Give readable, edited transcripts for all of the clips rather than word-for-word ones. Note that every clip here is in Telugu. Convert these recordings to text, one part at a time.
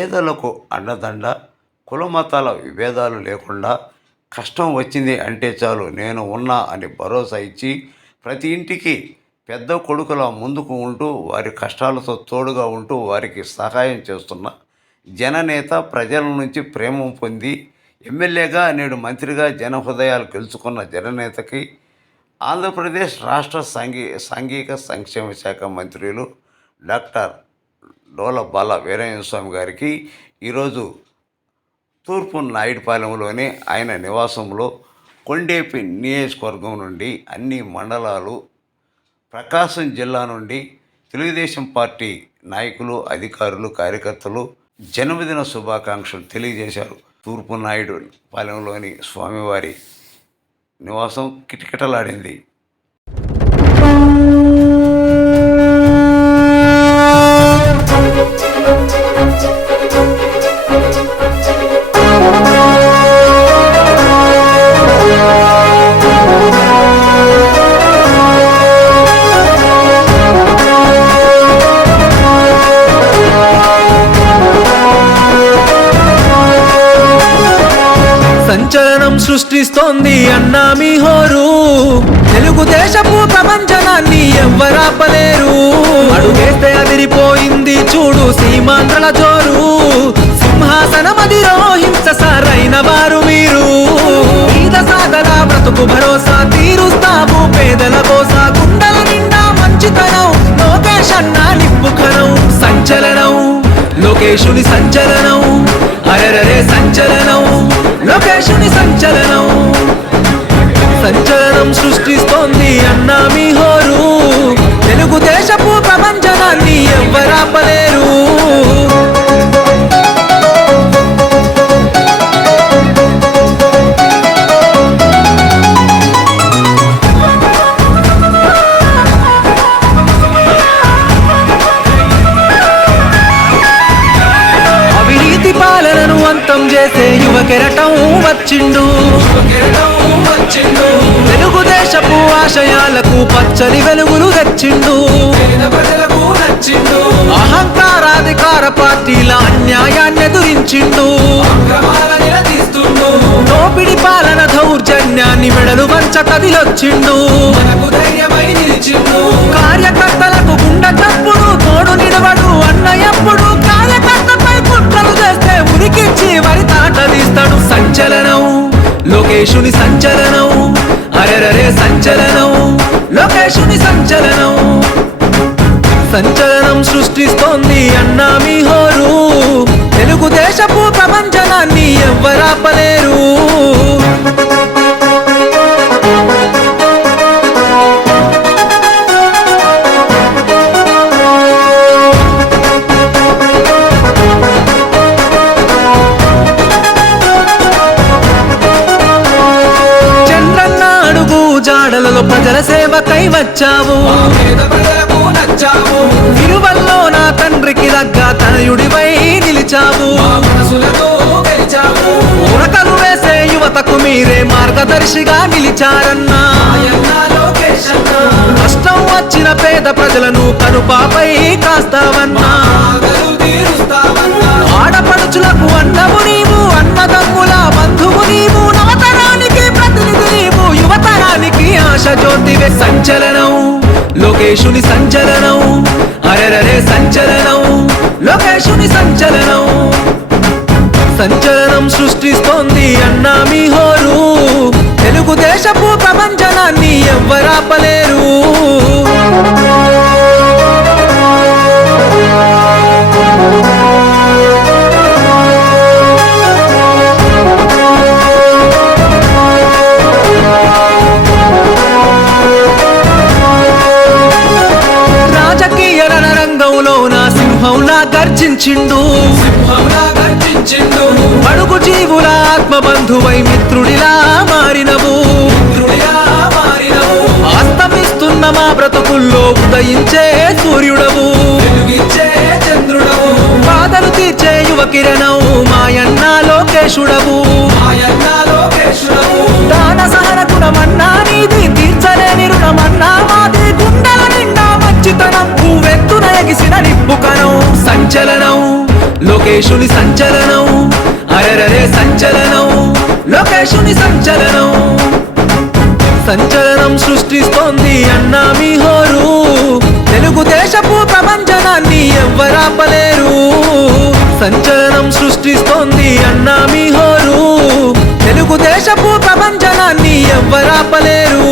పేదలకు అండదండ, కులమతాల విభేదాలు లేకుండా కష్టం వచ్చింది అంటే చాలు నేను ఉన్నా అని భరోసా ఇచ్చి ప్రతి ఇంటికి పెద్ద కొడుకులా ముందుకు ఉంటూ వారి కష్టాలతో తోడుగా ఉంటూ వారికి సహాయం చేస్తున్న జననేత, ప్రజల నుంచి ప్రేమ పొంది ఎమ్మెల్యేగా నేడు మంత్రిగా జన హృదయాలు గెలుచుకున్న జననేతకి ఆంధ్రప్రదేశ్ రాష్ట్ర సాంఘిక సంక్షేమ శాఖ మంత్రులు డాక్టర్ డోల బాల వీరయ్య స్వామి గారికి ఈరోజు తూర్పు నాయుడుపాలెంలోని ఆయన నివాసంలో కొండేపి నియోజకవర్గం నుండి అన్ని మండలాలు, ప్రకాశం జిల్లా నుండి తెలుగుదేశం పార్టీ నాయకులు, అధికారులు, కార్యకర్తలు జన్మదిన శుభాకాంక్షలు తెలియజేశారు. తూర్పు నాయుడు పాలెంలోని స్వామివారి నివాసం కిటకిటలాడింది. సంచలనం సృష్టిస్తోంది అన్నా మీ హోరు, తెలుగుదేశపు ప్రపంచనాన్ని ఎవ్వరాపలేరు. అడుగేస్తే అదిరిపోయింది చూడు సీమాంధ్రల జోరు, సింహాసనమదిరో హింస సారైన వారు మీరు. పేద సాగల బ్రతుకు భరోసా తీరుస్తావు పేదల కోసా, గుండెల నిండా మంచితనం లోకేష్ అన్నా నిప్పుకనం. సంచలనం లోకేశుని సంచలనం, అరెరరే సంచలనం లోకేశుని సంచలనం. సంచలనం సృష్టిస్తోంది అన్నా మీ హోరు, తెలుగుదేశపు ప్రపంచనాన్ని ఎవ్వరాపలేరు. అవినీతి పాలనను అంతం చేసే యువ కెరటం వచ్చిండు, తెలుగుదేశపు ఆశయాలకు పచ్చని వెలుగులు తెచ్చిండు. అహంకారాధికార పార్టీల అన్యాయాన్ని ఎదురించిండు, దోపిడి పాలన దౌర్జన్యాన్ని మెడలు వంచ కదిలొచ్చిండు. కార్యకర్తలకు గుండె చప్పుడు తోడు నిలవడు అన్న ఎప్పుడు, కార్యకర్తపై కుట్రలు చేస్తే ఉరికిచ్చి వరి తాట తీస్తాడు. సంచలనం లోకేశుని సంచలనం, అరెరరే సంచలనం లోకేశుని సంచలనం. సంచలనం సృష్టిస్తోంది అన్నా మీ హోరు, తెలుగుదేశపు ప్రపంచనాన్ని ఎవ్వరాపలేరు. జాడలలో ప్రజల సేవకై వచ్చావు, విలువల్లో నా తండ్రికి దగ్గ తనయుడివై నిలిచావు. ఉరకలు వేసే యువతకు మీరే మార్గదర్శిగా నిలిచారన్నా. కష్టం వచ్చిన పేద ప్రజలను కనుపాపై కాస్తావన్నా. ఆడపడుచులకు అన్నము నీవు, అన్నదమ్ముల బంధువు నీవు, నవతరానికి ప్రతినిధి నీవు, యువతరానికి ఆశ జ్యోతివే. సంచలనం లోకేశుని సంచలనం, అరెరరే సంచలనం లోకేశుని సంచలనం. సంచలనం సృష్టిస్తోంది అన్నా మీ హోరు, తెలుగుదేశపు ప్రపంచనాన్ని ఎవ్వరాపలేరు. గర్జించిండు, అడుగు జీవుల ఆత్మ బంధువై మిత్రుడిలా మారినవు. అస్తమిస్తున్న మా బ్రతుకుల్లో ఉదయించే సూర్యుడవు, బాధలు తీర్చే యువ కిరణం మాయన్న లోకేశుడవు. దాన సహన గుణమన్నా నీది, తీర్చలేని రుణమన్నా మాది, గుండెల నిండా మంచితనం నువ్వెత్తున ఎగిసిన నిప్పుకనం. సంచలనం లోకేశ్ లోకేశుని సంచలనం, అరెరరే సంచలనం, లోకేశుని సంచలనం. సంచలనం సృష్టిస్తోంది అన్నా మీ హోరు, తెలుగుదేశపు ప్రపంచనాన్ని ఎవ్వరాపలేరు. సంచలనం సృష్టిస్తోంది అన్నా మీ హోరు, తెలుగుదేశపు ప్రపంచనాన్ని ఎవ్వరాపలేరు.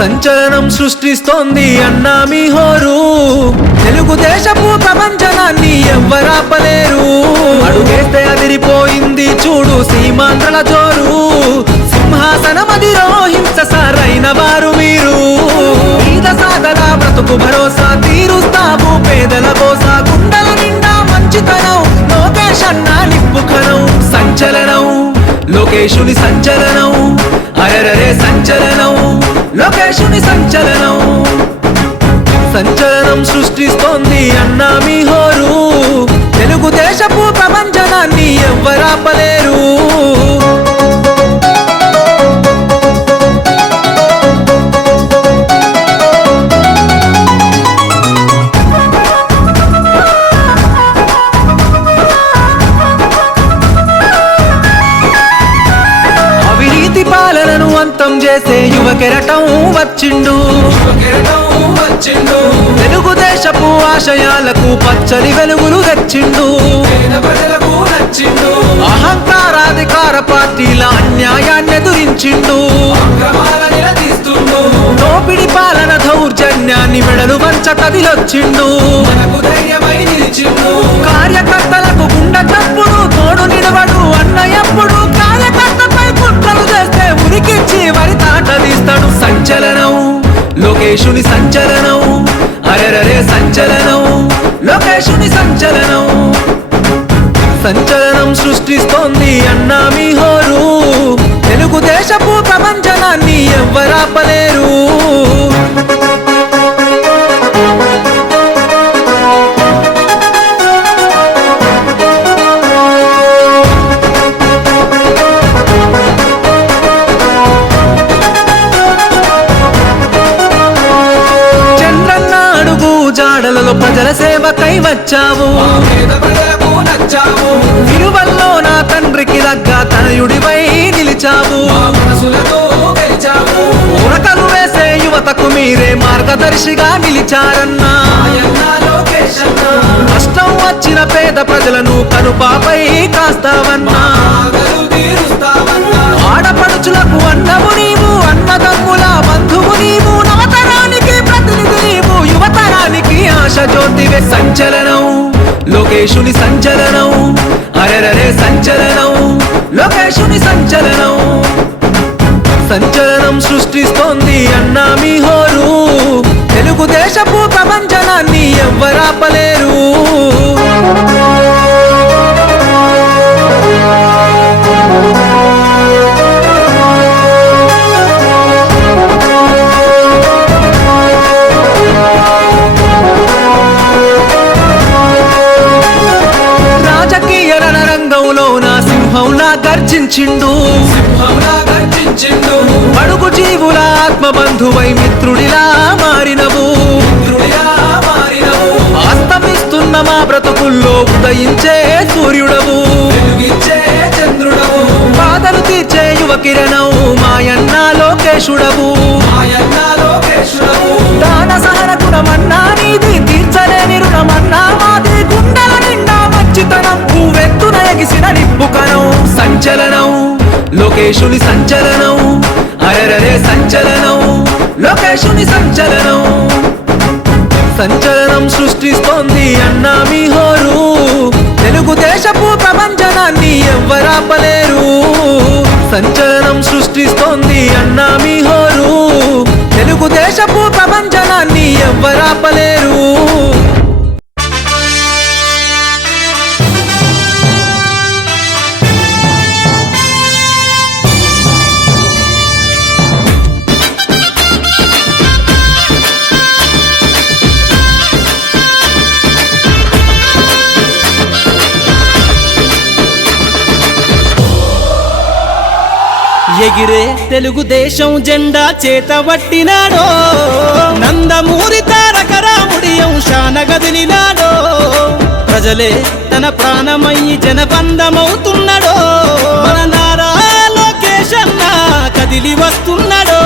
సంచలనం సృష్టిస్తోంది అన్నా మీ హోరు, తెలుగుదేశపు ప్రపంచనాన్ని ఎవ్వరాపలేరు. అడుగేస్తే అదిరిపోయింది చూడు సీమాంధ్రల జోరు, సింహాసనం అధిరోహించ సరైన వారు మీరు. ఈద సాగల బ్రతుకు భరోసా తీరుస్తావు పేదల కోసా, గుండెల నిండా మంచితనం లోకేష్ అన్నా నిప్పుకనం. సంచలనం లోకేశుని సంచలనం, అరెరరే సంచలనం, లోకేశుని సంచలనం. సంచలనం సృష్టిస్తోంది అన్నా మీ హోరు, తెలుగుదేశపు ప్రపంచనాన్ని ఎవ్వరాపలేరు. పాలనను అంతం చేసే యువ కెరటం వచ్చిండు, తెలుగుదేశపు ఆశయాలకు పచ్చని వెలుగులు తెచ్చిండు. అహంకారాధికార పార్టీల అన్యాయాన్ని ఎదురించిండు, దోపిడి పాలన దౌర్జన్యాన్ని మెడలు వంచ కదిలొచ్చిండు. కార్యకర్తలకు గుండె తప్పుడు తోడు నిలవడు అన్న ఎప్పుడు, కార్యకర్తపై కుట్రలు చేస్తే ఉరికిచ్చి వరి తాట తీస్తాడు. సంచలనం లోకేశుని సంచలనం, అరెరరే సంచలనం, లోకేశుని సంచలనం. సంచలనం సృష్టిస్తోంది అన్నా మీ హోరు, తెలుగుదేశపు ప్రపంచనాన్ని ఎవ్వరాపలేరు. జాడలలో ప్రజల సేవకై వచ్చావు, విలువల్లో నా తండ్రికి దగ్గ తనయుడివై నిలిచావు. ఉరకలు వేసే యువతకు మీరే మార్గదర్శిగా నిలిచారన్నా. కష్టం వచ్చిన పేద ప్రజలను కనుపాపై కాస్తావన్నా. ఆడపడుచులకు అన్నము నీవు, అన్నదమ్ముల బంధువు నీవు, నవతరానికి ప్రతినిధి నీవు, యువతరానికి ఆశ జ్యోతివే. సంచలనం లోకేశుని సంచలనం, అరెరరే సంచలనం, లోకేశుని సంచలనం. సంచలనం సృష్టిస్తోంది అన్నా మీ హోరు, తెలుగుదేశపు ప్రపంచనాన్ని ఎవ్వరాపలేరు. రాజకీయ రణరంగంలో నా సింహంలా గర్జించిండు, అడుగు జీవుల ఆత్మబంధువై మిత్రుడిలా మారినవు. అస్తమిస్తున్న మా బ్రతుకుల్లో ఉదయించే సూర్యుడవు, బాధలు తీర్చే యువ కిరణం మాయన్న లోకేశుడవు. దాన సహన గుణమన్నా నీది, తీర్చలేని రుణమన్నా మాది, గుండెల నిండా మంచితనం నువ్వెత్తున ఎగిసిన నిప్పుకనం. సంచలనం లోకేశుని సంచలనం, అరెరరే సంచలనం, లోకేశుని సంచలనం. సంచలనం సృష్టిస్తోంది అన్నా మీ హోరు, తెలుగుదేశపు ప్రపంచనాన్ని ఎవ్వరాపలేరు. సంచలనం సృష్టిస్తోంది అన్నా మీ హోరు, తెలుగుదేశపు ప్రపంచనాన్ని ఎవ్వరాపలేరు. ఎగిరే తెలుగుదేశం జెండా చేతబట్టినాడో నందమూరి తారక రాముడి అంశాన గదిలినాడో ప్రజలే తన ప్రాణమయ్యి జనబంధమవుతున్నాడో మన నారా లోకేష్ అన్న కదిలి వస్తున్నాడో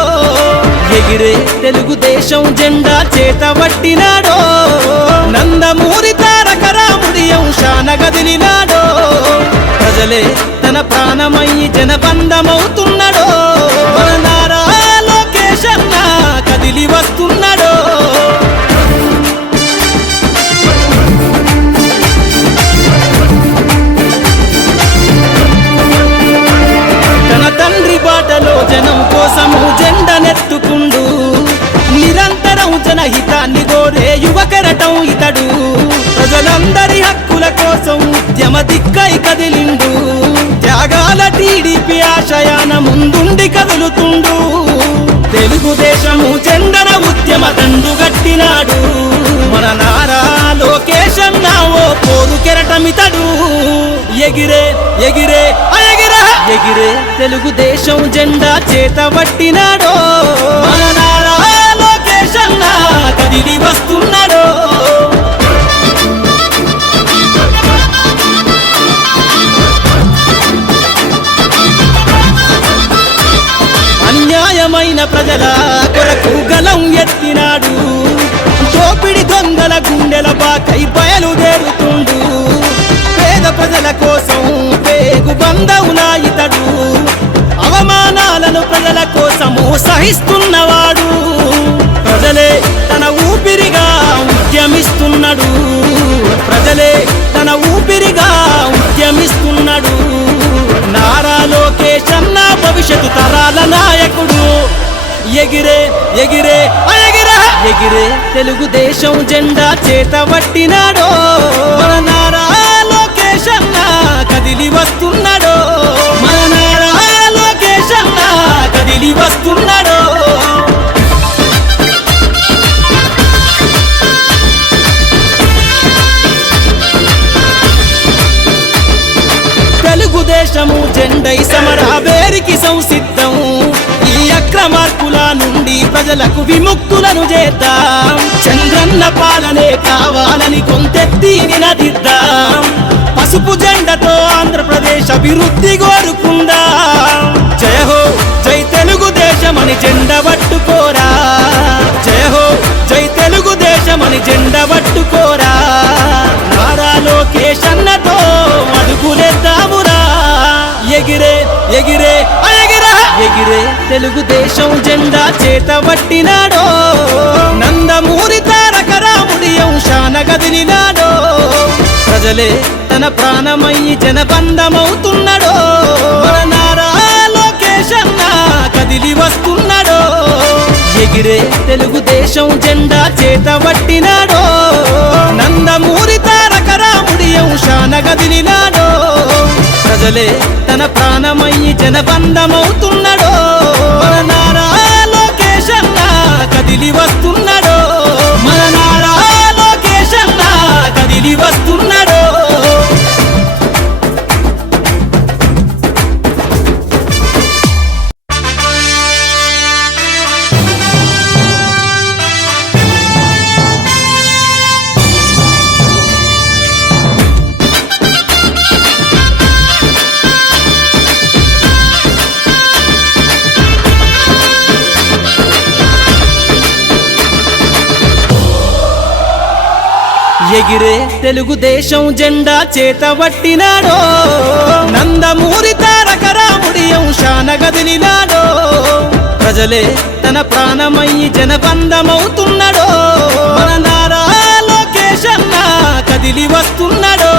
ఎగిరే తెలుగుదేశం జెండా చేతబట్టినాడో నందమూరి తారక రాముడి అంశాన గదిలినాడో ప్రజలే తన ప్రాణమయ్యి జనబంధమవుతున్నాడో మన నారా లోకేష్ అన్న కదిలి వస్తున్నాడో తన తండ్రి బాటలో జనం కోసము జెండనెత్తుకుండు నిరంతరం జనహితాన్ని కోరే యువకరటం ఇతడు ప్రజలందరి హక్కుల కోసం ఉద్యమ దిక్కై కదిలిండు త్యాగాల టీడీపీ ఆశయాన ముందుండి కదులుతుండు తెలుగుదేశము జెండన ఉద్యమ దండు గట్టినాడు మన నారా లోకేష్ అన్న ఓ పోరు కెరటమితడు ఎగిరే ఎగిరే ఎగిరే తెలుగుదేశం జెండా చేతబట్టినాడో మన నారా లోకేష్ అన్న కదిలి వస్తున్నాడో అన్యాయమైన ప్రజల కొరకు గలం ఎత్తినాడు దోపిడి దొంగల గుండెల బాకై బయలుదేరుతుండు పేద ప్రజల కోసం పేగు బంధవులా ఇతడు అవమానాలను ప్రజల కోసము సహిస్తున్నవాడు ప్రజలే తన ఊపిరిగా ఉద్యమిస్తున్నాడు ప్రజలే తన ఊపిరిగా ఉద్యమిస్తున్నాడు నారా లోకేష్ అన్న భవిష్యత్తు తరాల నాయకుడు ఎగిరే ఎగిరే ఎగిరే తెలుగుదేశం జెండా చేతబట్టినాడో మన నారా లోకేష్ అన్న కదిలి వస్తున్నాడో మన నారా లోకేష్ అన్న కదిలి వస్తున్నాడో తెలుగుదేశము జెండై సమరావేరికి సంసిద్ధం ఈ అక్రమార్కుల నుండి ప్రజలకు విముక్తులను చేద్దాం చంద్రన్న పాలనే కావాలని కొంతెత్తి నినదిద్దాం పసుపు జెండతో ఆంధ్రప్రదేశ్ అభివృద్ధి కోరుకుందాం జయ హో జై తెలుగుదేశం అని జెండ పట్టుకోరా జయ హో జై తెలుగుదేశం అని జెండ పట్టుకోరా నారా లోకేష్ అన్నతో అడుగులేద్దామురా ఎగిరే ఎగిరే ఎగిరే తెలుగుదేశం జెండా చేతబట్టినాడో నందమూరి తారక రాముడి అంశాన గదిలినాడో ప్రజలే తన ప్రాణమయ్యి జనబంధమవుతున్నాడో మన నారా లోకేష్ అన్న కదిలి వస్తున్నాడో ఎగిరే తెలుగుదేశం జెండా చేతబట్టినాడో నందమూరి తారక రాముడి అంశాన గదిలినాడో ప్రజలే తన ప్రాణమయ్యి జనబంధమవుతున్నాడో మన నారా లోకేష్ అన్న కదిలి వస్తున్నాడో మన నారా లోకేష్ అన్న కదిలి వస్తున్నాడో ఎగిరే తెలుగుదేశం జెండా చేతబట్టినాడో నందమూరి తారక రాముడి అంశాన గదిలినాడో ప్రజలే తన ప్రాణమయ్యి జనబంధమవుతున్నాడో మన నారా లోకేష్ అన్న కదిలి వస్తున్నాడో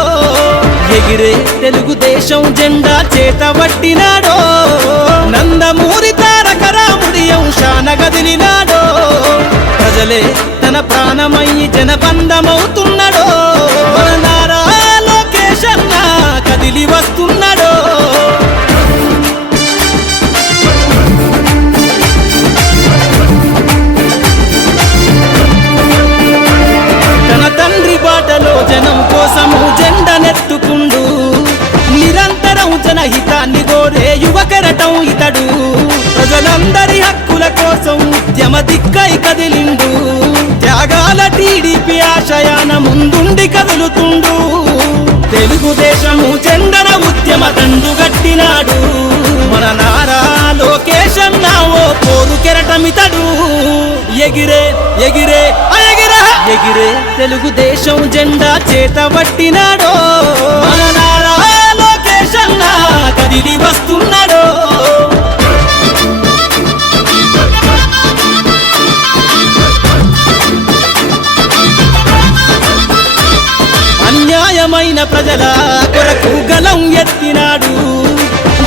ఎగిరే తెలుగుదేశం జెండా చేతబట్టినాడో నందమూరి తారక రాముడి అంశాన గదిలినాడో ప్రజలే తన ప్రాణమయ్యి జనబంధమవుతున్నాడో మన నారా లోకేష్ అన్న కదిలి వస్తున్నాడో తన తండ్రి బాటలో జనం కోసము జెండనెత్తుకుండు నిరంతరం జనహితాన్ని కోరే యువకరటం ఇతడు కోసం ఉద్యమ దిక్కై కదిలిండు త్యాగాల టీడీపీ ఆశయాన ముందుండి కదులుతుండు తెలుగుదేశము జెండన ఉద్యమ దండుగట్టినాడు మన నారా లోకేష్ అన్న ఓ పోరు కెరటమితడు ఎగిరే ఎగిరే ఎగిరే ఎగిరే తెలుగుదేశం జెండా చేత పట్టినాడో మన నారా లోకేష్ అన్న కదిలి వస్తున్నాడో అన్యాయమైన ప్రజల కొరకు గలం ఎత్తినాడు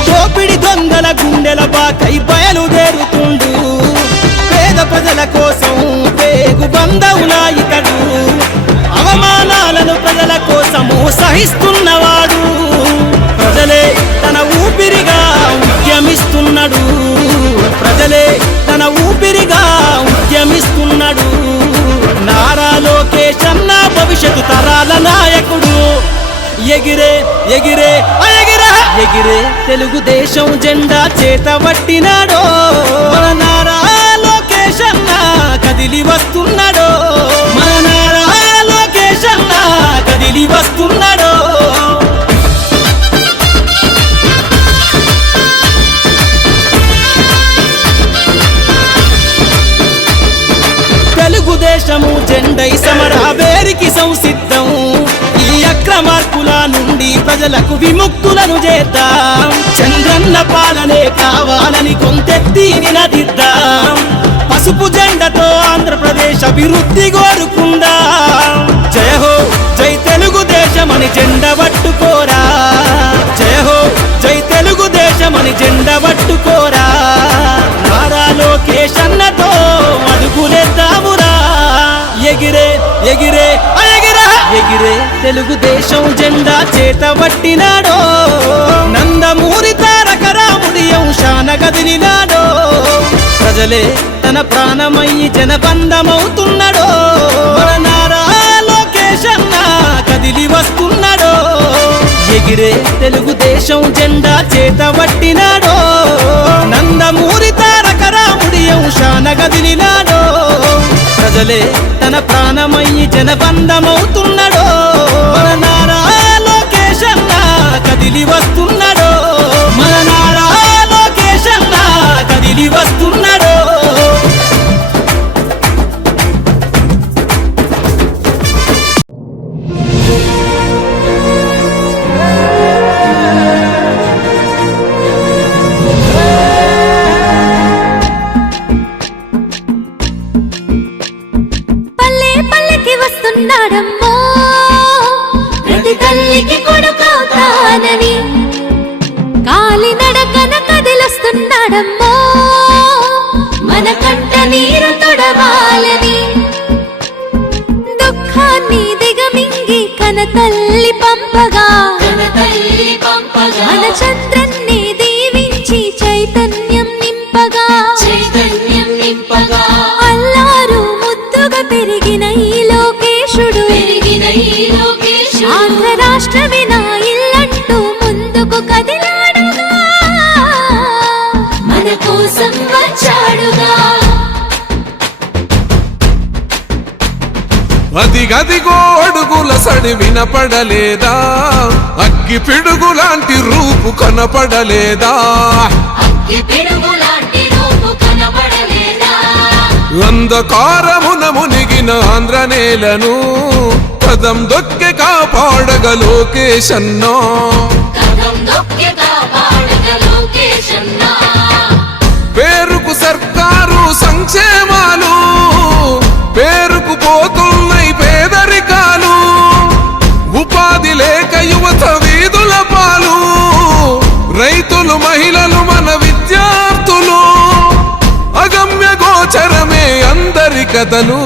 దోపిడి దొంగల గుండెల బాకై బయలుదేరుతుండు పేద ప్రజల కోసం పేగు బంధవునాయితడు అవమానాలను ప్రజల కోసము సహిస్తున్నవాడు ప్రజలే తన ఊపిరిగా ఉద్యమిస్తున్నాడు ప్రజలే తన ఊపిరిగా ఉద్యమిస్తున్నాడు నారా లోకేష్ అన్న భవిష్యత్తు తరాల నాయకుడు ఎగిరే ఎగిరే ఎగిరే ఎగిరే తెలుగుదేశం జెండా చేత పట్టినాడో మన నారా లోకేష్ అన్న కదిలి వస్తున్నాడో మన నారా లోకేష్ అన్న కదిలి వస్తున్నాడో తెలుగుదేశము జెండై సమరావేరికి సంసిద్ధం ఈ అక్రమార్కుల నుండి ప్రజలకు విముక్తులను చేద్దాం చంద్రన్న పాలనే కావాలని కొంతెత్తి నినదిద్దాం పసుపు జెండతో ఆంధ్రప్రదేశ్ అభివృద్ధి కోరుకుందాం జయ హో జై తెలుగుదేశం అని జెండ పట్టుకోరా జయ హో జై తెలుగుదేశం అని జెండ పట్టుకోరా నారా లోకేష్ అన్నతో అడుగులేద్దామురా ఎగిరే ఎగిరే ఎగిరే ఎగిరే తెలుగుదేశం జెండా చేత పట్టినాడో నందమూరి తారక రాముడి అంశాన కదిలినాడో ప్రజలే తన ప్రాణమయ్యి జనబంధమవుతున్నాడో మన నారా లోకేష్ అన్న కదిలి వస్తున్నాడో ఎగిరే తెలుగుదేశం జెండా చేత పట్టినాడో నందమూరి తారక రాముడి అంశాన కదిలినాడో ప్రజలే తన ప్రాణమయ్యి జనబంధమవుతున్నాడో మన నారా లోకేష్ అన్న కదిలి వస్తున్నాడో మన నారా లోకేష్ అన్న కదిలి వస్తున్నాడో వస్తున్నాడమ్మో ప్రతి తల్లికి కొడుకవుతానని కాలి నడకన కదిలొస్తున్నాడమ్మో మన కంట నీరు తొడవాలని దుఃఖాన్ని దిగమింగి కన తల్లి పంపగా మన చంద్రన్ని దీవించి చైతన్యం నింపగా అల్లారు ముద్దుగా పెరిగిన ఈ లోకేశుడు ఆంధ్ర రాష్ట్రమే నా ఇల్లంటూ ముందుకు కదిలాడుగా మన కోసం వచ్చాడుగా అదిగదిగో అడుగుల సడి వినపడలేదా అగ్గి పిడుగులాంటి రూపు కనపడలేదా అంధకారమున మునిగిన ఆంధ్ర నేలను కదం దొక్కె కాపాడగ లోకేష్ అన్నా పేరుకు సర్కారు సంక్షేమాలు పేరుకు పోతున్నాయి పేదరికాలు ఉపాధి లేక యువత వీధుల పాలు రైతులు మహిళలు మన విద్యార్థులు అగమ్య గోచరమే అందరి కథలు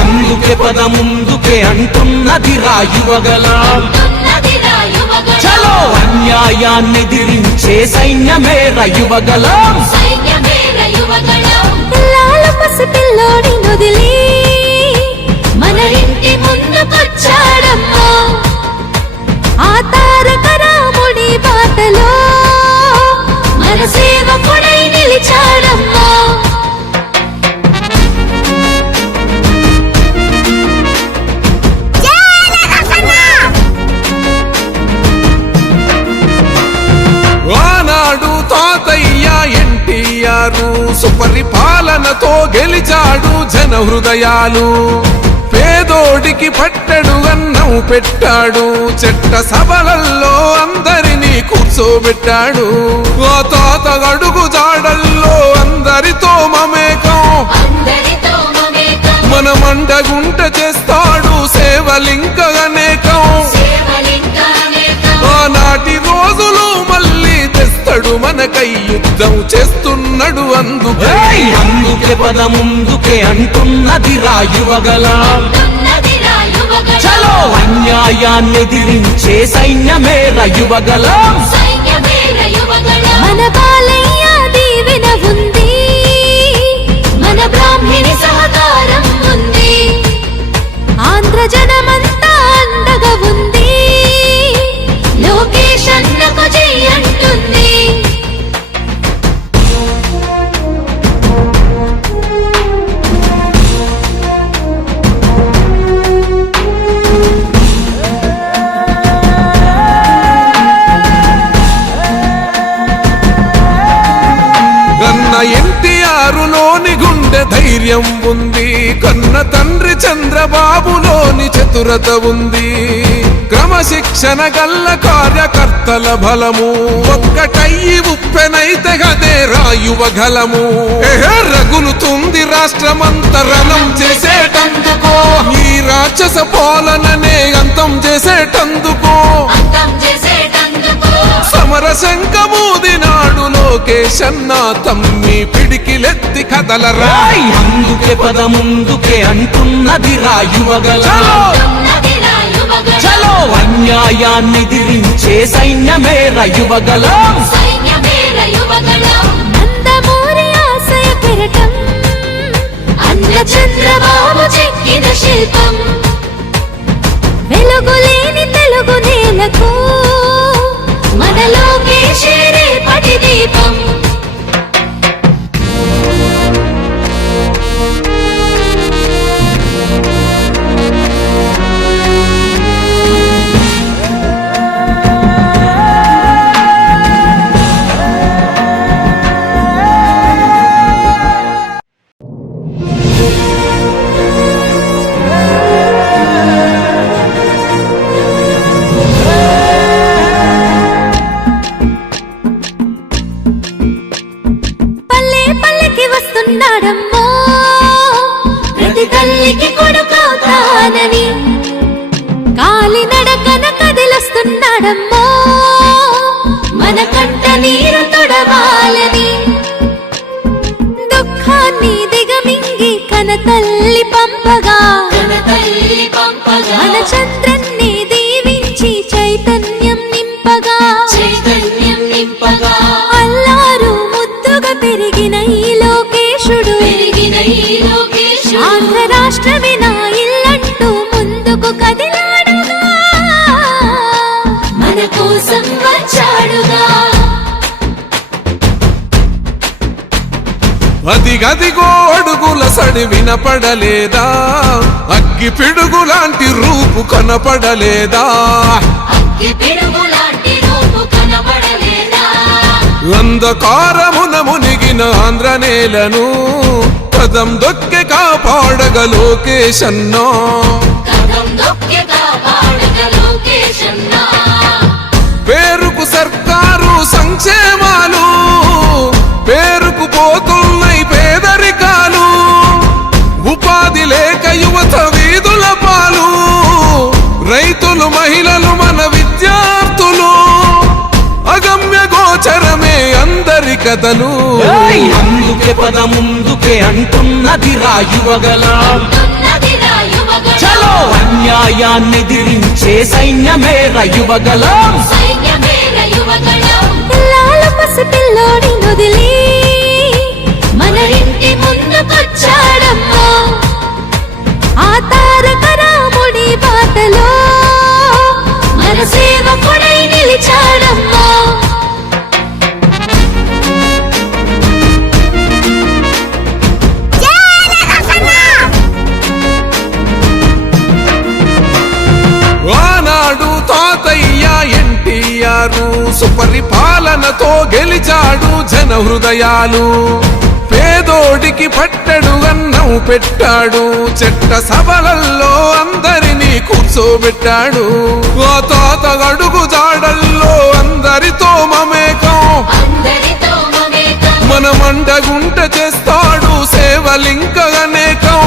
అందుకే పద ముందుకే అంటున్నది రాయువగలం చలో అన్యాయాన్ని ఎదిరించే సైన్యమే రయువగలం లాల పసిపిల్లోని నొదిలి మన ఇంటి ముందుకొచ్చాడమ్మా ఆ తారక రాముడి బాటలో మన సేవకుడై నిలిచాడమ్మా సుపరిపాలనతో గెలిచాడు జన హృదయాలు. పేదోడికి పట్టెడు అన్నం పెట్టాడు, చట్ట సభలల్లో అందరినీ కూర్చోబెట్టాడు. ఆ తాత అడుగు జాడల్లో అందరితో మమేకం, మన మండగుంట చేస్తాడు సేవలింక అనేకం. ఆనాటి రోజులు మళ్ళీ తెస్తాడు మనకై, యుద్ధం చేస్తున్నాడు అందుకై. అందుకే పద ముందుకే అంటున్నది రాయువగలం. చలో అన్యాయాన్ని ఎదిరించే సైన్యమే రయువగలం. మన బాలయ్య దీవెన ఉంది, మన బ్రాహ్మణి సహకారం ఉంది, ఆంధ్ర జనమంతా అండగా ఉంది, లోకేష్ అన్నకు జై అంటుంది. కన్న ఎన్టీఆరులోని గుండె ధైర్యం ఉంది, కన్న తండ్రి చంద్రబాబులోని చతురత ఉంది, క్రమశిక్షణ గల్ల కార్యకర్తల బలము, ఒక్కటయ్యి ఉప్పెనైతే గదే రాయువగలము. రగులుతుంది రాష్ట్రమంతరణం చేసేటందుకో, ఈ రాక్షస పాలననే అంతం చేసేటందుకో, సమర శంఖమూదినాడు లోకేష్ అన్న తమ్మి పిడికిలెత్తి కదలరా. అందుకే పద ముందుకే అంటున్నది రాయువగలం. చలో అన్యాయాన్ని ఎదిరించే సైన్యమే రయువగలం. నందమూరి ఆశయ కిరటం, అన్న చంద్రబాబు చెక్కిన శిల్పం, వెలుగులేని తెలుగు నేలకు మన లోకేశే రేపటి దీపం. వస్తున్నాడమ్మో ప్రతి తల్లికి కొడుకవుతానని, కాలినడకన కదిలొస్తున్నాడమ్మో మన కంట నీరు తొడవాలని, దుఃఖాన్ని దిగమింగి కన తల్లి పంపగా మన చంద్రన్ని దీవించి చైతన్యం నింపగా అల్లారు ముద్దుగా పెరిగిన ఈ లోకేశుడు, ఆంధ్ర రాష్ట్రమే నా ఇల్లంటూ ముందుకు కదిలాడుగా, మన కోసం వచ్చాడుగా. అదిగదిగో అడుగుల సడి వినపడలేదా, అగ్గి పిడుగులాంటి రూపు కనపడలేదా, అంధకారమున మునిగిన ఆంధ్ర నేలను పదం దొక్కె కాపాడగ లోకేష్ అన్నా. పేరుకు సర్కారు సంక్షేమాలు, పేరుకు పోతున్నాయి పేదరికాలు, ఉపాధి లేక యువత వీధుల పాలు, రైతులు మహిళలు మన విద్యార్థులు, అగమ్య గోచరమే అందరి కథలు. అందుకే పద ముందుకే అంటున్నది రాయువగలం. చలో అన్యాయాన్ని ఎదిరించే సైన్యమే రయువగలం. లాల పసిపిల్లోడి నొదిలి మన ఇంటి ముందుకొచ్చాడమ్మా, ఆ తారక రాముడి బాటలో మన సేవకుడై నిలిచాడమ్మా. ఆనాడు తాతయ్య ఎన్టీఆర్ సుపరిపాలనతో గెలిచాడు జన హృదయాలు. పేద పేదోడికి పట్టెడు అన్నం పెట్టాడు, చెట్ట సభలల్లో అందరినీ కూర్చోబెట్టాడు. ఆ తాత అడుగు జాడల్లో అందరితో మమేకం, మన మండగుంట చేస్తాడు సేవలింక అనేకం.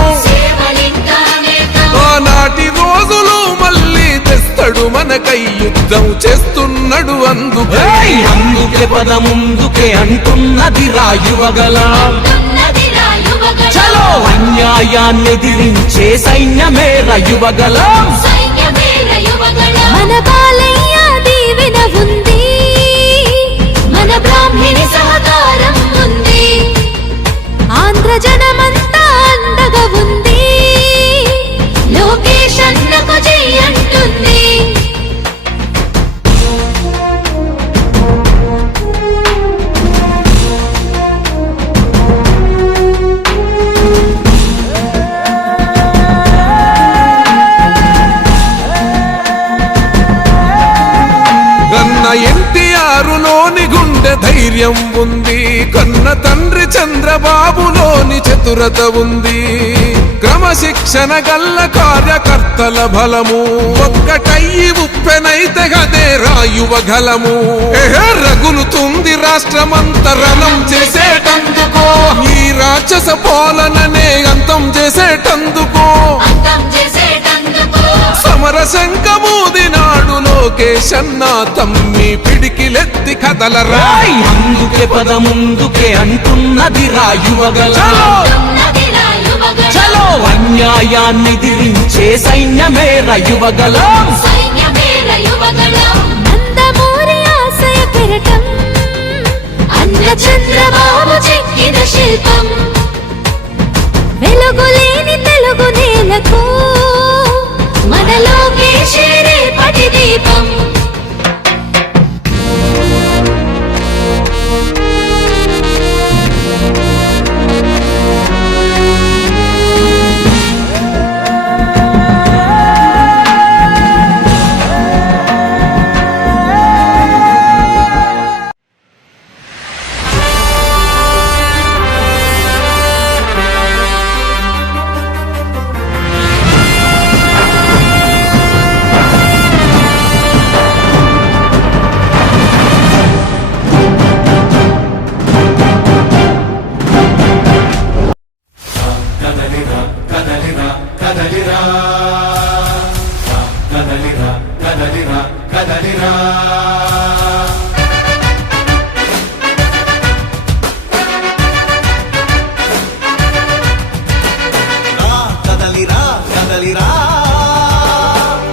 ఆనాటి రోజులు మళ్ళీ తెస్తాడు మనకై, యుద్ధం చేస్తున్నాడు అందుకై. అందుకే పద ముందుకే అంటున్నది రాయువగలం, చలో అన్యాయాన్ని ఎదిరించే సైన్యమే రయువగలం. మన బాలయ్య దీవెన ఉంది, మన బ్రాహ్మణి సహకారం ఉంది, ఆంధ్ర జనమంతా అండగా ఉంది, లోకేష్ అన్నకు జై అంటుంది. కన్న ఎన్టీఆరులోని గుండె ధైర్యం ఉంది, కన్న తండ్రి చంద్రబాబులోని చతురత ఉంది, క్రమశిక్షణ గల్ల కార్యకర్తల బలము, ఒక్కటయ్యి ఉప్పెనైతే గదే రాయువగలము. రగులుతుంది రాష్ట్రమంతరణం చేసేటందుకో, ఈ రాక్షస పాలననే అంతం చేసేటందుకో, సమర శంఖమూదినాడు లోకేష్ అన్న తమ్మి పిడికిలెత్తి కదలరా. అందుకే పద ముందుకే అంటున్నది రాయువగలం, చలో అన్యాయాన్ని ఎదిరించే సైన్యమే రయువగలం. నందమూరి ఆశయ కెరటం, అన్న చంద్రబాబు చెక్కిన శిల్పం, వెలుగులేని తెలుగు నేలకు మన లోకేశే రేపటి దీపం.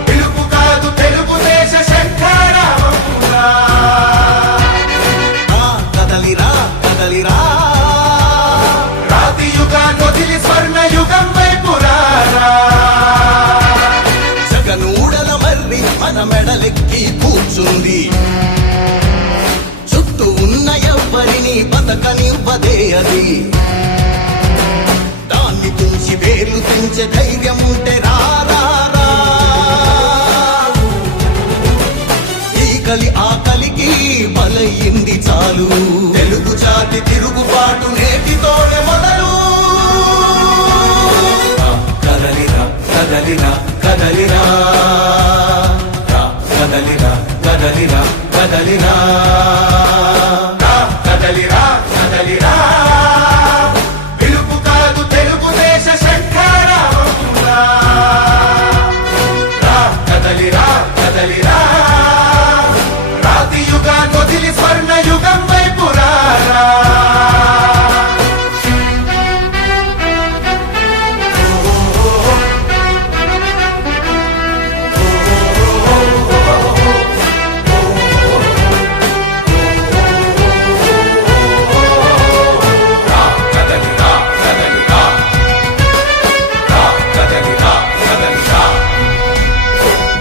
పిలుపు కాదు తెలుగుదేశ శంఖారావమురా, కదలిరా కదలిరా, రాతి యుగాన్ని వదిలి స్వర్ణ యుగం వైపు రారా. జగనూడల మర్రి మన మెడలెక్కి కూర్చుంది, చుట్టూ ఉన్న ఎవ్వరిని బతకనివ్వదే అది, దాన్ని తుంచి వేర్లు తెంచే ధైర్యం ఉంటే రారా. ఈ కలి ఆకలికి బలయింది చాలు, తెలుగు జాతి తిరుగుబాటు నేటితోనే మొదలు. కదలిరా కదలిరా కదలిరా, కదలిరా కదలిరా కదలిరా, కదలిరా కదలిరా, పిలుపు కాదు తెలుగుదేశ శంఖారావమురా, కదలిరా కదలిరా, రాతి యుగాన్ని వదిలి స్వర్ణ యుగం వైపు రారా.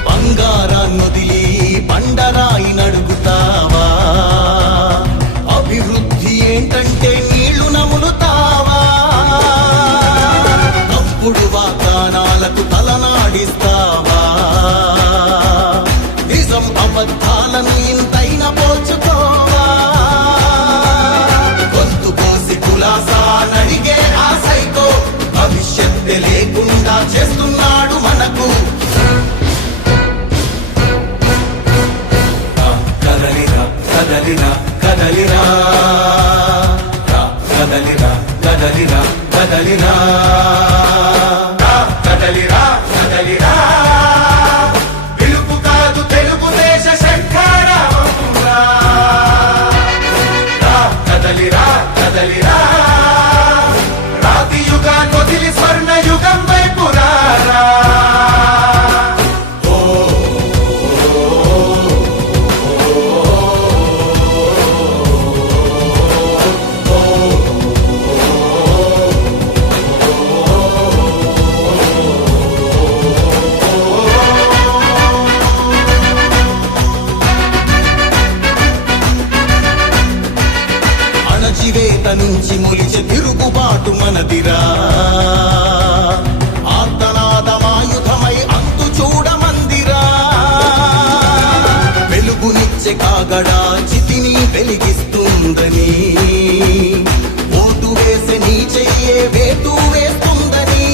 బంగారాన్నొదిలి బండరాయి నడుగుతావా, అభివృద్ధి ఏంటంటే నీళ్లు నములుతావా, తప్పుడు వాగ్దానాలకు తలనాడిస్తావా, నిజం అబద్ధాలను ఇంతైన పోల్చుకోవా, గొంతు కోసి కులాసా నడి భవిష్యత్తు లేకుండా చేస్తున్నాడు మనకు. కదలిరా కదలిరా కదలిరా కదలిరా కదలిరా కదలిరా కదలిరా కదలిరా పిలుపు కాదు తెలుగుదేశ శంఖారావంరా. కదలిరా కదలిరా రాతి యుగాన్ని వదిలి స్వర్ణ యుగం వైపు రారా. అణచివేత నుంచి మొలిచే తిరుగుబాటు మనదిరా. ఆర్తనాదమాయుధమై అంతు చూడమందిరా. వెలుగునిచ్చే కాగడా చితిని వెలిగిస్తుందని, ఓటు వేసే నీ చెయ్యే వేటు వేస్తుందని,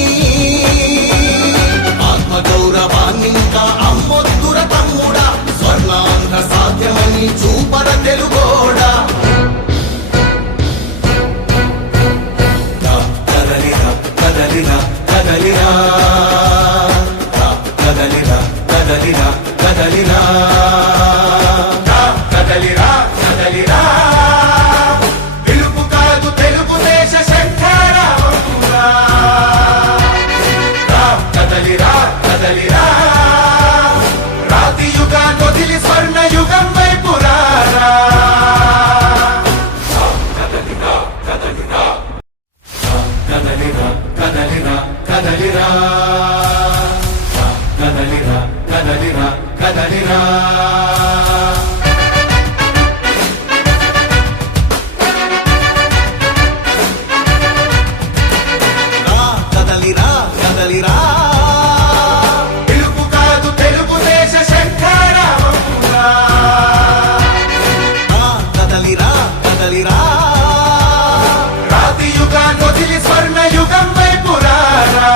ఆత్మగౌరవాన్నింకా అమ్మొద్దుర తమ్ముడా, స్వర్ణాంధ్ర సాధ్యమని చూపర తెలుగోడా. కదలిరా కదలిరా కదలిరా కదలిరా కదలిరా కదలిరా కదలిరా కదలిరా పిలుపు కాదు తెలుగుదేశ శంఖారావంరా. కదలిరా కదలిరా రాతి యుగాన్ని వదిలి స్వర్ణ యుగం వైపు రారా. కదలిరా కదలిరా కదలిరా కదలిరా కదలిరా కదలిరా కదలిరా కదలిరా కదలిరా కదలిరా పిలుపు కాదు తెలుగుదేశ శంఖారావంరా. కదలిరా కదలిరా రాతి యుగాన్ని వదిలి స్వర్ణ యుగం వైపు రారా.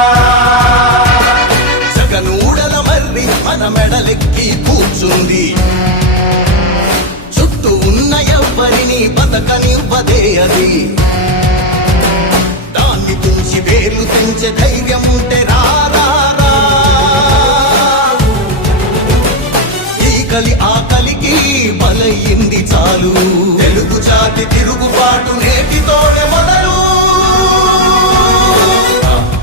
జగనూడల మర్రి మన మెడలెక్కి కూర్చుంది. చుట్టూ ఉన్న ఎవ్వరిని బతకనివ్వదే అది. దాన్ని తుంచి వేలు తెంచే ధైర్యం ఉంటే రారా. ఈ కలి ఆ కలికి బలయింది చాలు. తెలుగు జాతి తిరుగుబాటు నేటితోనే మొదలు.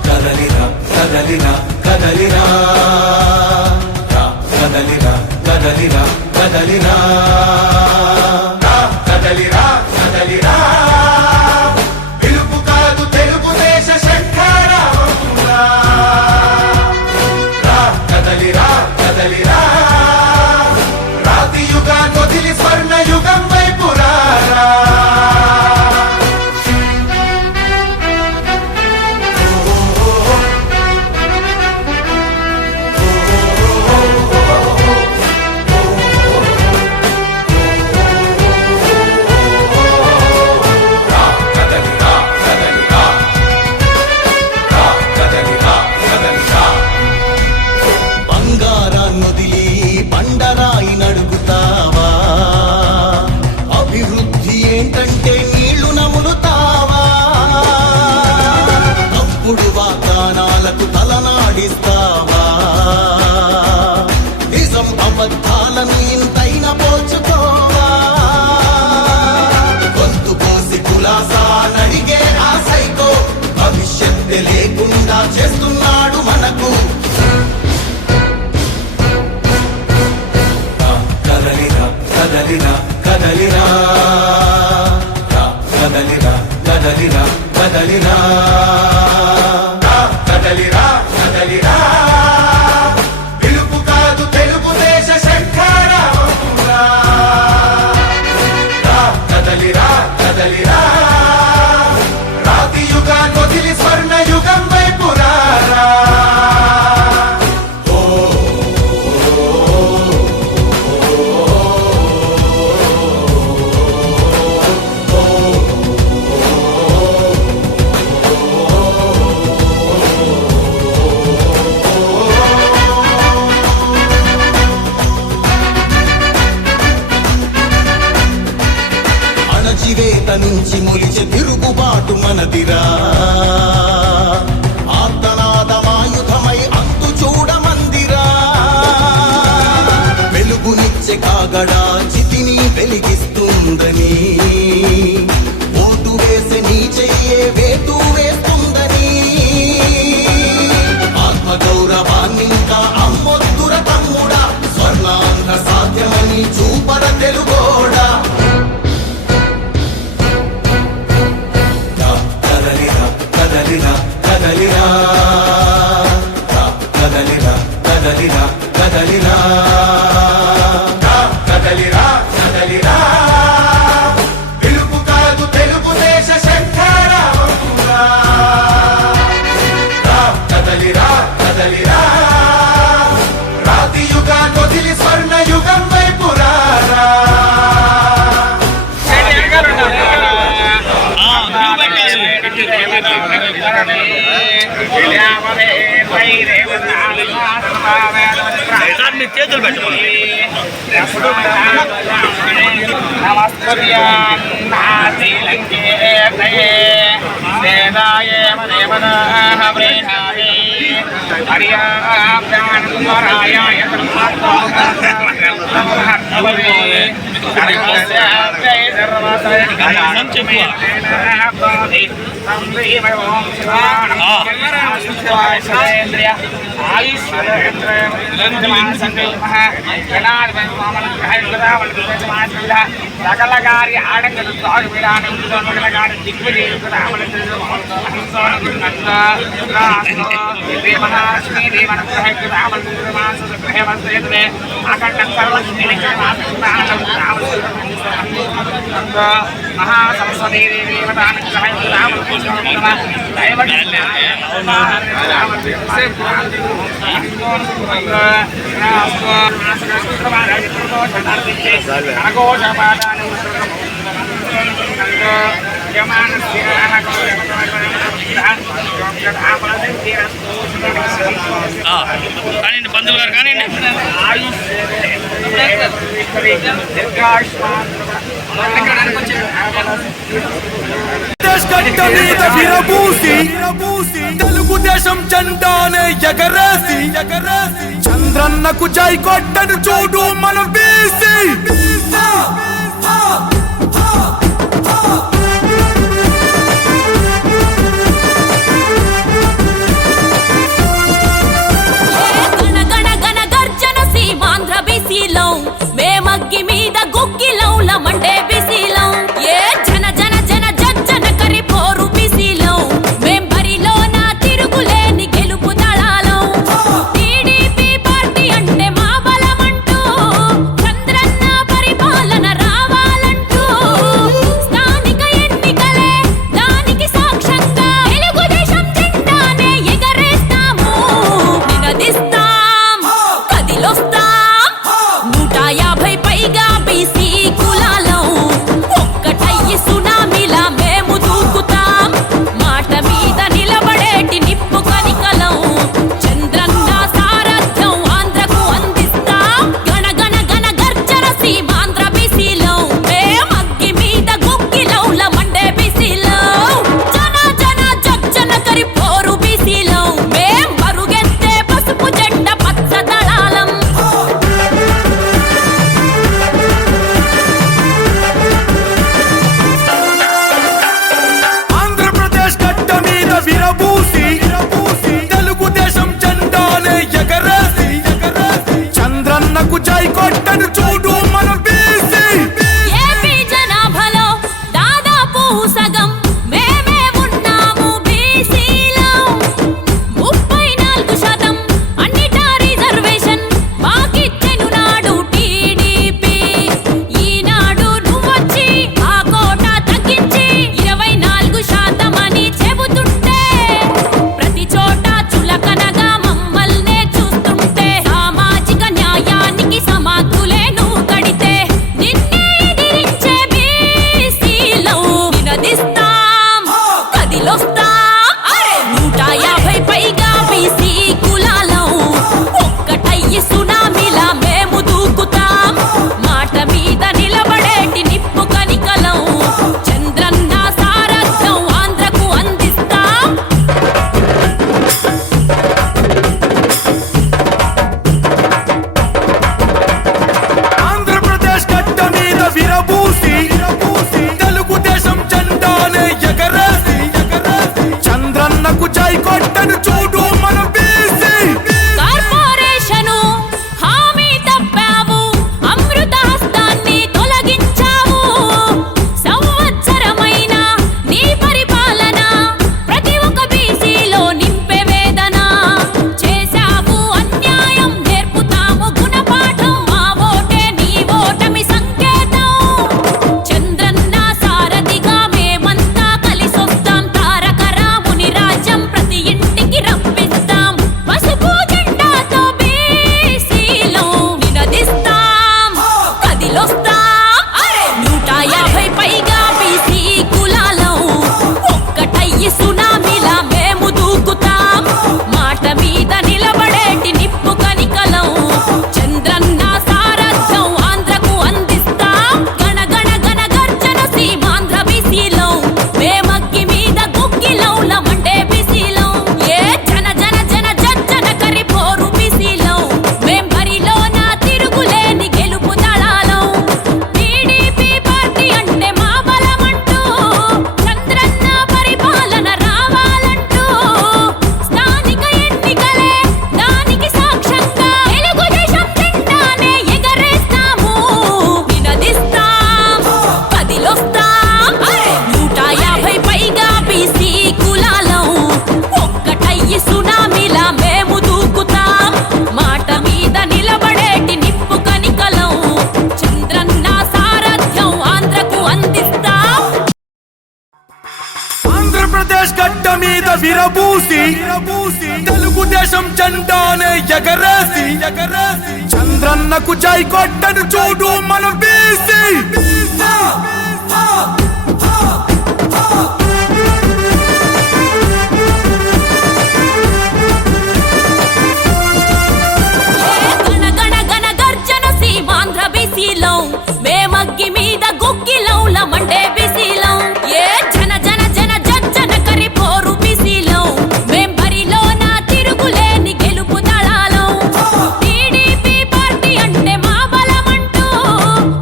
కదలిరా కదలిరా కదలిరా కదలిరా కదలిరా కదలిరా కదలిరా కదలిరా పిలుపు కాదు తెలుగుదేశ శంఖారావంరా. కదలిరా కదలిరా రాతి యుగాన్ని వదిలి స్వర్ణ యుగం వైపు రారా. కదలిరా కదలిరా కదలిరా కదలిరా బంగారాన్నొదిలి బండరాయి నడుగుతావా? అభివృద్ధి ఏంటంటే నీళ్లు నములుతావా? తప్పుడు వాగ్దానాలకు తలనాడిస్తావా? నిజం అబద్ధాలను ఇంతైన పోచుకోవా? గొంతు కోసి కులాసా నడిగే ఆ సైకో భవిష్యత్తు లేకుండా చేస్తున్నాడు మనకు. కదలిరా కదలిరా కదలిరా కదలిరా కదలిరా కదలిరా కదలిరా కదలిరా పిలుపు కాదు తెలుగుదేశ శంఖారావంరా. కదలిరా కదలిరా రాతి యుగాన్ని వదిలి స్వర్ణ యుగం వైపు రారా. రగడా చితిని వెలిగిస్తుందని, ఓటు వేసే నీ చెయ్యే వేటు వేస్తుందని, ఆత్మగౌరవాన్నింకా అమ్మొద్దుర తమ్ముడా, స్వర్ణాంధ్ర సాధ్యమని చూపర తెలుగోడా. కదలిరా కదలిరా కదలిరా, కదలిరా కదలిరా కదలిరా, కదలిరా కదలిరా, పిలుపు కాదు తెలుగుదేశ శంఖారావమురా. కదలిరా కదలిరా, రాతి యుగాన్ని వదిలి స్వర్ణ యుగం వైపు రారా. చేతులు పెట్టమని సకల కార్య ఆడంగలు మహాసరస్వతీ కానీ బంధువులు గారు కానీ గడ్డ మీద విరబూసి తెలుగుదేశం జెండానే ఎగరేసి చంద్రన్నకు జై కొట్టను చూడు మనం బీసీ. మేమగ్గి మీద గుగ్గిలౌల మండే బిసిలో ఏ జన జన జన జన కరి పోరు బిసిలో మేం బరిలో నా తిరుగులేని గెలుపు దళాలో టీడీపీ పార్టీ అంటే మా బలమంటూ చంద్రన్న పరిపాలన రావాలంటూ స్థానిక ఎన్నికలే దానికి సాక్ష్యంగా తెలుగుదేశం జెండానే ఎగరేస్తాము, నినదిస్తాం, కదిలొస్తాం. 150 పైగా బీసీ కులాలం ఒక్కటయ్యి సునామీలా మేము దూకుతాం. మాట మీద నిలబడేటి నిప్పు కనికలం చంద్రన్న సారథ్యం ఆంధ్రకు అందిస్తాం. గణ గణ గణ గర్జన సీమాంధ్ర బీసీలో మేమగ్గి మీద గుగ్గిలౌల మండే బీసీలో జన జన జన కరి పోరు బీసీలో మేం పరుగెత్తే పసుపు జెండ పచ్చ దళాలం. ఆంధ్రప్రదేశ్ గడ్డ మీద విరబూసి తెలుగుదేశం జెండానే ఎగరేసి చంద్రన్నకు జై కొట్టను చూడు మనం బీసీ. ఏపీ జనాభాలో దాదాపు సగం మేమే ఉన్నాము బీసీలో. 34% అన్నిటా రిజర్వేషన్ మాకిచ్చెను నాడు టీడీపీ. ఈనాడు నువ్వొచ్చి ఆ కోట తగ్గించి 24% అని చెబుతుంటే ప్రతి చోట చులకనగా మమ్మల్నే చూస్తుంటే సామాజిక న్యాయానికి సమాధులే నువ్వు తెలుగుదేశం జెండానే ఎగరేసి చంద్రన్నకు జై కొట్టను చూడు మనం బీసీ. గణ గణ గణ గర్జన సీమాంధ్ర బీసీలో మేమగ్గి మీద గుగ్గిలౌల మండే బీసీలో ఏ జన జన జన జన కరి పోరు బీసీలో మేం బరిలో నా తిరుగులేని గెలుపు దళాలో టీడీపీ పార్టీ అంటే మా బలమంటూ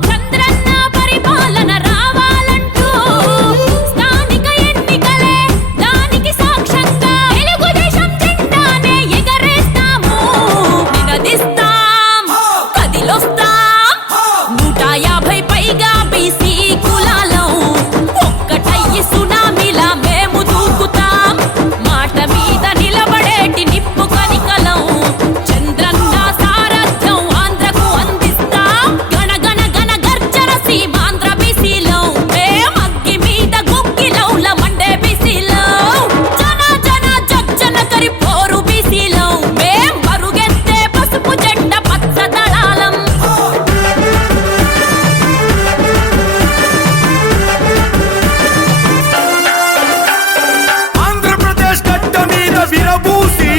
చంద్రన్న పరిపాలన రావాలంటూ స్థానిక ఎన్నికలే దానికి సాక్ష్యంగా తెలుగుదేశం జెండానే ఎగరేస్తాము నినదిస్తాం కదిలొస్తాం 150 పైగా బీసీ కులాలం ఒక్కటయ్యి సునామీలా మేము దూకుతాం మాట మీద నిలబడేటి నిప్పు కనికలం చంద్రన్న సారథ్యం ఆంధ్రకు అందిస్తాం గణ గణ గణ గర్జన సీమాంధ్ర బీసీలో మేమగ్గి మీద గుగ్గిలౌల మండే బీసీలో జన జన జన కరి పోరు బీసీలో మేం పరుగెత్తే పసుపు జెండ పచ్చ దళాలం ఆంధ్రప్రదేశ్ గడ్డ మీద విరబూసి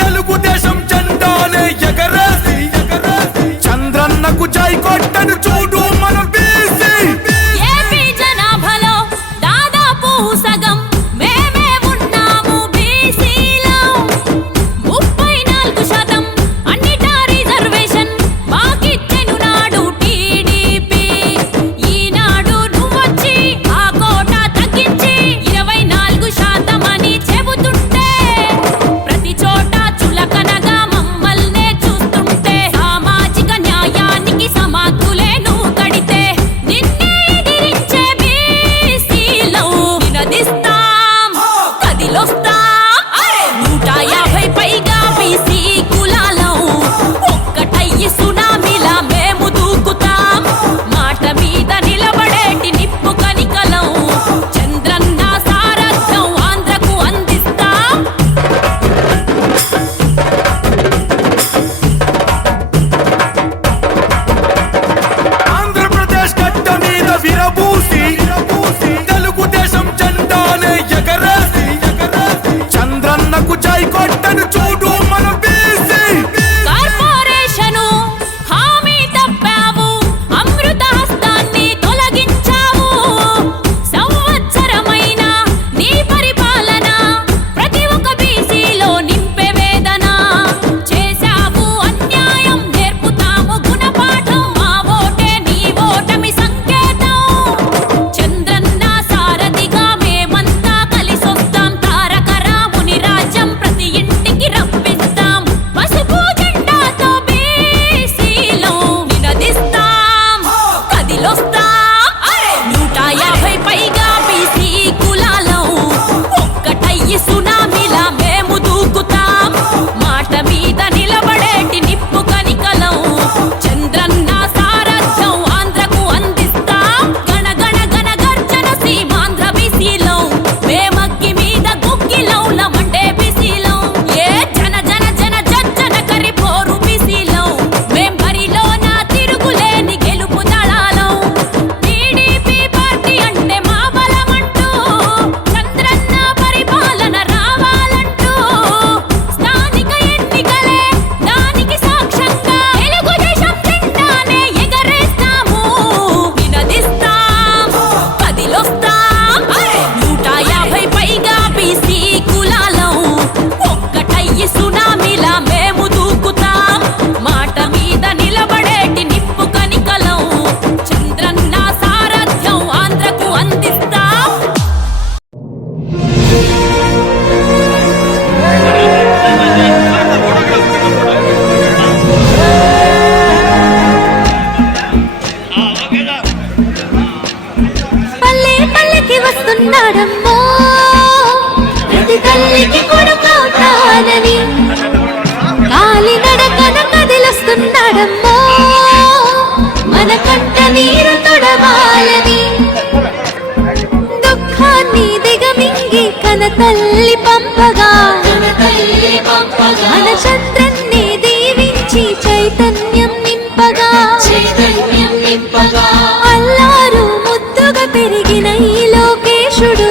తెలుగుదేశం జెండానే ఎగరేసి చంద్రన్నకు జై కొట్టను చూడు మనం బీసీ. ఏపీ జనాభాలో దాదాపు సగం మేమే ఉన్నాము బీసీలో 34% అన్నిటా రిజర్వేషన్ మాకిచ్చెను నాడు టీడీపీ ఈనాడు నువ్వొచ్చి ఆ కోట తగ్గించి 24% అని చెబుతుంటే ప్రతి చోట చులకనగా మమ్మల్నే చూస్తుంటే సామాజిక న్యాయానికి సమాధులే నువ్వు కడితే నిన్నే ఎదిరించే బీసీలో నినదిస్తాం కదిలొస్తాం 150 పైగా బీసీ కులాలం ఒక్కటయ్యి సునామీలా మేము దూకుతాం మాట మీద నిలబడేటి నిప్పు కనికలం చంద్రన్న సారథ్యం ఆంధ్రకు అందిస్తాం ఆంధ్రప్రదేశ్ గడ్డ మీద విరబూసి తెలుగుదేశం జెండానే ఎగరేసి చంద్రన్నకు జై కొట్టను చూడు మనం బీసీ. కార్పొరేషను హామీ తప్పావు అమృత హస్తాన్ని తొలగించావు సంవత్సరమైన నీ పరిపాలన ప్రతి ఒక్క బీసీలో నింపే వేదన చేశావు అన్యాయం నేర్పుతాము గుణపాఠం మా ఓటే నీ ఓటమి సంకేతం చంద్రన్న సారథిగా మేమంతా కలిసొస్తాం తారక రాముని రాజ్యం ప్రతి ఇంటికి రప్పిస్తాం పసుపు జెండాతో బీసీలో నినదిస్తాం కదిలొస్తాం 150 పైగా బీసీ కులాలం ఒక్కటయ్యి సునామీలా మేము దూకుతాం మాట మీద నిలబడేటి నిప్పు కనికలం చంద్రన్న సారథ్యం ఆంధ్రకు అందిస్తాం గణ గణ గణ గర్జన సీమాంధ్ర బీసీలో మేమగ్గి మీద గుగ్గిలౌల మండే బీసీలో ఏ జన జన జన జన కరి పోరు బీసీలో మేం బరిలో నా తిరుగులేని గెలుపు దళాలం టీడీపీ పార్టీ అంటే మా బలమంటూ చంద్రన్న పరిపాలన రావాలంటూ స్థానిక ఎన్నికలే దానికి సాక్ష్యంగా తెలుగుదేశం జెండానే ఎగరేస్తాము నినదిస్తాం కదిలొస్తాం 150 పైగా బీసీ కులాలం ఒక్కటయ్యి సునామీలా మేము దూకుతాం మాట మీద నిలబడేటి నిప్పు కనికలం చంద్రన్న సారథ్యం ఆంధ్రకు అందిస్తాం పల్లె పల్లెకి వస్తున్నాడమ్మో ప్రతి తల్లికి కొడుకవుతానని కాలి నడకన కదిలొస్తున్నాడమ్మో మన కంట నీరు తొడవాలని దుఃఖాన్ని దిగమింగి కన తల్లి పంపగా మన చంద్రన్ని దీవించి చైతన్యం నింపగా అల్లారు ముద్దుగా పెరిగిన ఈ లోకేశుడు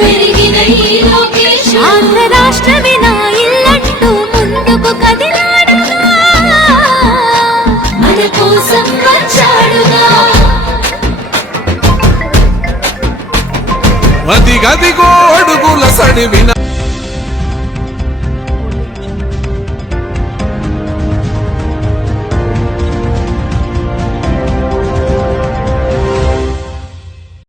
ఆంధ్ర రాష్ట్రమే నా ఇల్లంటూ ముందుకు కదిలాడుగా మన కోసం వచ్చాడుగా అదిగదిగో అడుగుల సడివిన